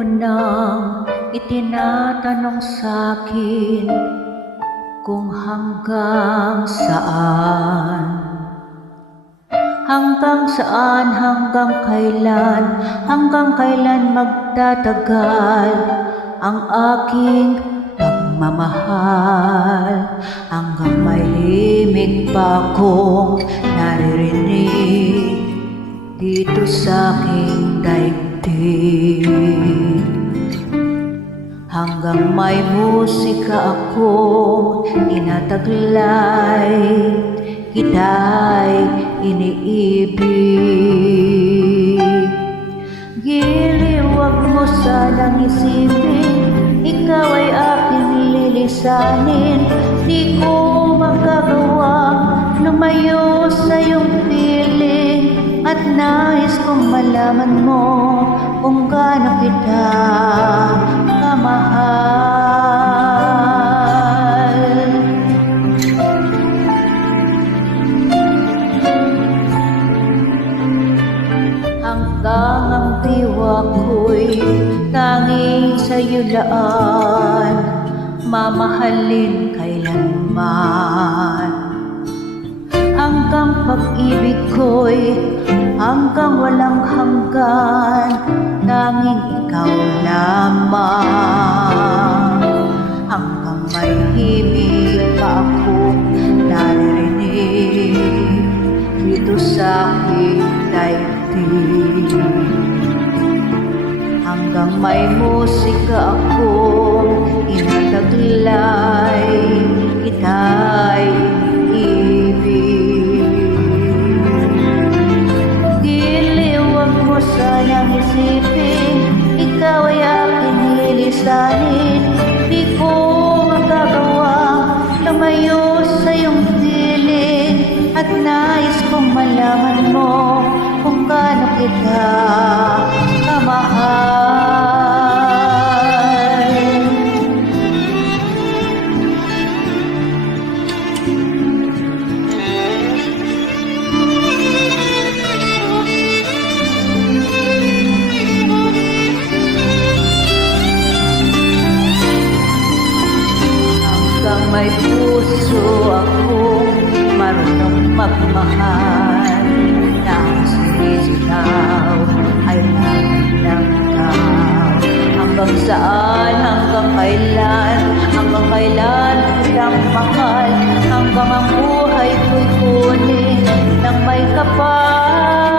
mo nang itinatanong sa'kin kung hanggang saan, hanggang kailan magtatagal ang aking pagmamahal, hanggang may himig pa akong naririnig dito sa aking daigdig, hanggang may musika akong tinataglay, kita'y iniibig. Giliw, wag mo sanang isipin, ikaw ay aking lilisanin. Di ko magagawa lumayo sa iyong piling, at nais kong malaman mo kung gaano kita kamahal. Hanggang ang diwa ko'y tanging sa'yo laan, mamahalin kailanman. Hanggang pag-ibig ko'y hanggang walang hanggan, tanging ikaw lamang. Hanggang may himig pa akong naririnig dito sa aking daigdig, hanggang may musika akong inataglay, kita'y iniibig. Giliw, wag mo sanang isipin, ikaw ay aking lilisanin. Di ko magagawa lumayo sa iyong piling, at nais kong malaman mo kung gaano kita kamahal. Hanggang may puso akong marunong magmahal, na ang sinisigaw ay nananakaw. Hanggang saan, hanggang kailan kitang mahal, hanggang ang buhay ko'y kunin ng may kapal.